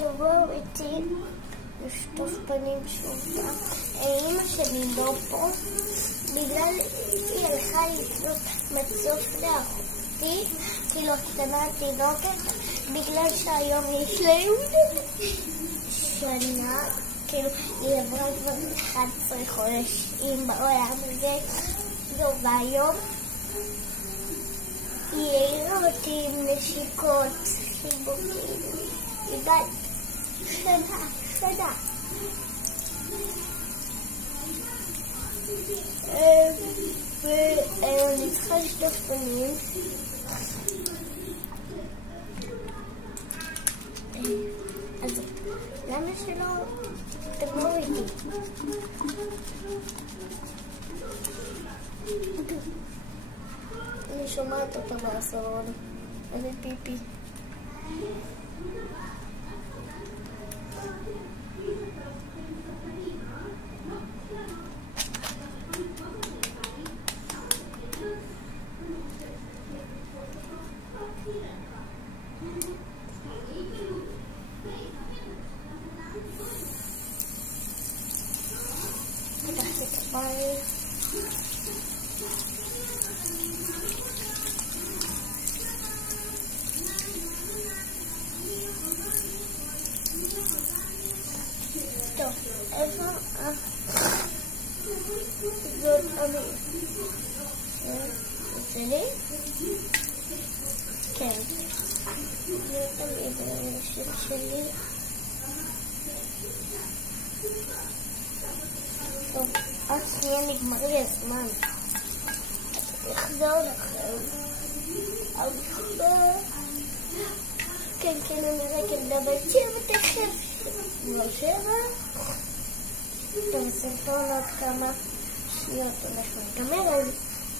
תבואו איתי לשטוף פנים שוב. אמא שלי לא פה, בגלל היא הלכה לקנות מצוף לאחותי, כאילו קטנה תינוקת, בגלל שהיום יש לה שנה, כאילו היא עברה כבר 11 חודשים בעולם הזה, והיום היא העירה אותי עם נשיקות, חיבוקים, היא בת שנה. ואני צריכה לשטוף פנים. אז למה שלא תבואו איתי? אני שומעת אותה מהסלון. אני פיפי. פתחתי את הבית. טוב, איפה זאת אני? זה לי? כן. זה תמיד השם שלי. טוב, עד שנייה נגמר לי הזמן. אחזור לכם. כן, אני רק אדבר 7 תכף. לא 7. טוב, הסרטון עוד כמה שניות הולך להיגמר, אז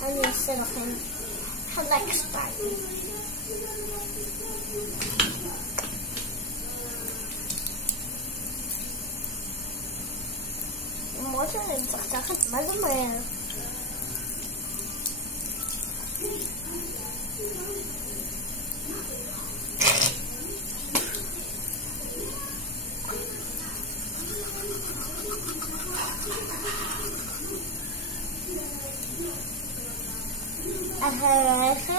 אני אעשה לכם חלק 2. למרות שאני מצחצחת, מה זה מהר? אחריכם